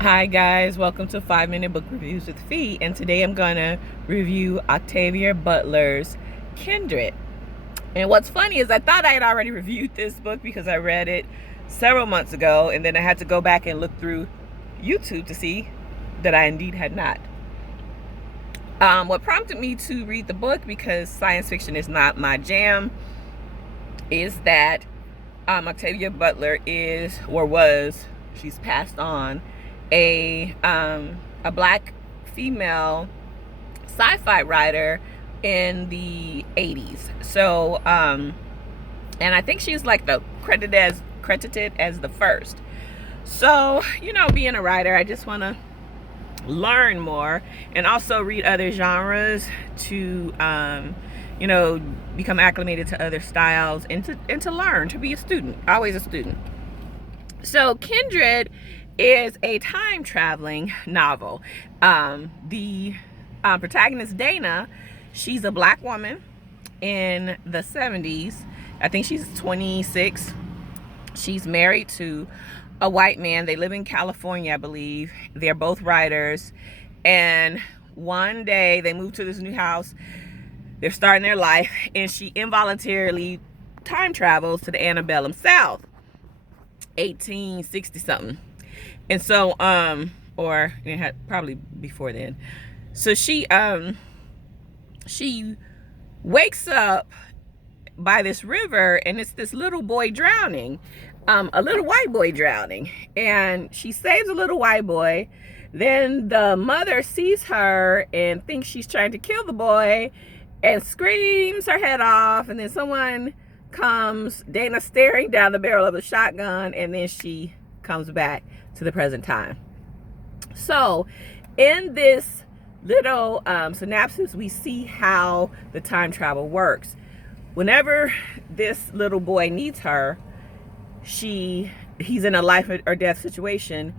Hi guys, welcome to 5-Minute Book Reviews with Fee, and today I'm gonna review Octavia Butler's Kindred. And what's funny is I thought I had already reviewed this book because I read it several months ago, and then I had to go back and look through YouTube to see that I indeed had not. What prompted me to read the book, because science fiction is not my jam, is that Octavia Butler is, or was, she's passed on, a black female sci-fi writer in the 80s. So and I think she's like credited as the first. So, you know, being a writer, I just want to learn more and also read other genres to you know, become acclimated to other styles and to learn, to be a student, always a student. So Kindred is a time traveling novel. The protagonist, Dana, she's a black woman in the 70s. I think she's 26. She's married to a white man. They live in California, I believe. They're both writers. And one day they move to this new house. They're starting their life, and she involuntarily time travels to the antebellum South, 1860 something. And so or it had probably before then. So she wakes up by this river, and it's this little boy drowning, a little white boy drowning, and she saves a little white boy. Then the mother sees her and thinks she's trying to kill the boy and screams her head off, and then someone comes, Dana staring down the barrel of a shotgun, and then she comes back to the present time. So in this little synopsis, we see how the time travel works. Whenever this little boy needs her, he's in a life or death situation,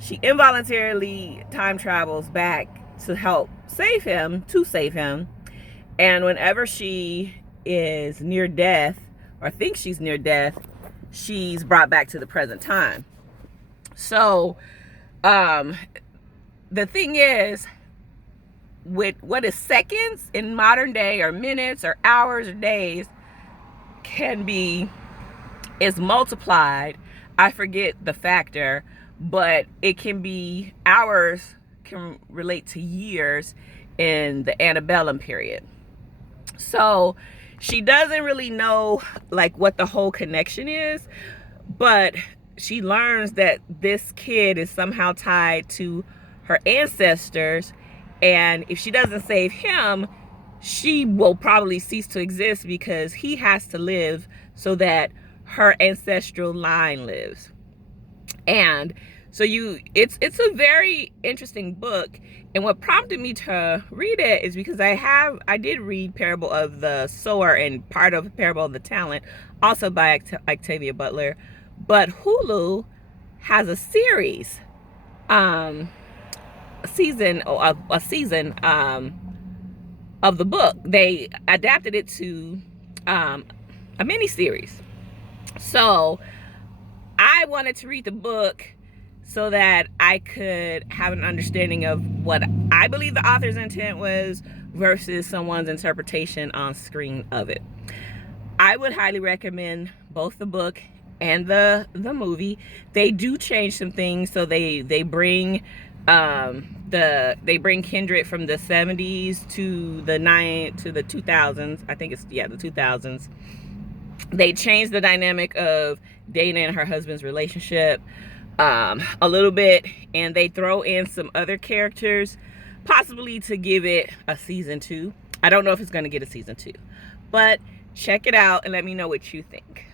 she involuntarily time travels back to help save him, and whenever she is near death or thinks she's near death, she's brought back to the present time. So the thing is, with what is seconds in modern day, or minutes or hours or days, is multiplied. I forget the factor, but it can be hours, can relate to years in the antebellum period. So she doesn't really know like what the whole connection is, but she learns that this kid is somehow tied to her ancestors, and if she doesn't save him, she will probably cease to exist, because he has to live so that her ancestral line lives. And so it's a very interesting book. And what prompted me to read it is because I did read Parable of the Sower and part of Parable of the Talent, also by Octavia Butler. But HULU has a series, a season of the book. They adapted it to a mini series. So I wanted to read the book so that I could have an understanding of what I believe the author's intent was versus someone's interpretation on screen of it. I would highly recommend both the book and the movie. They do change some things, so they bring Kindred from the 70s to the 2000s. I think it's the 2000s. They changed the dynamic of Dana and her husband's relationship a little bit, and they throw in some other characters, possibly to give it a season 2. I don't know if it's going to get a season 2, but check it out and let me know what you think.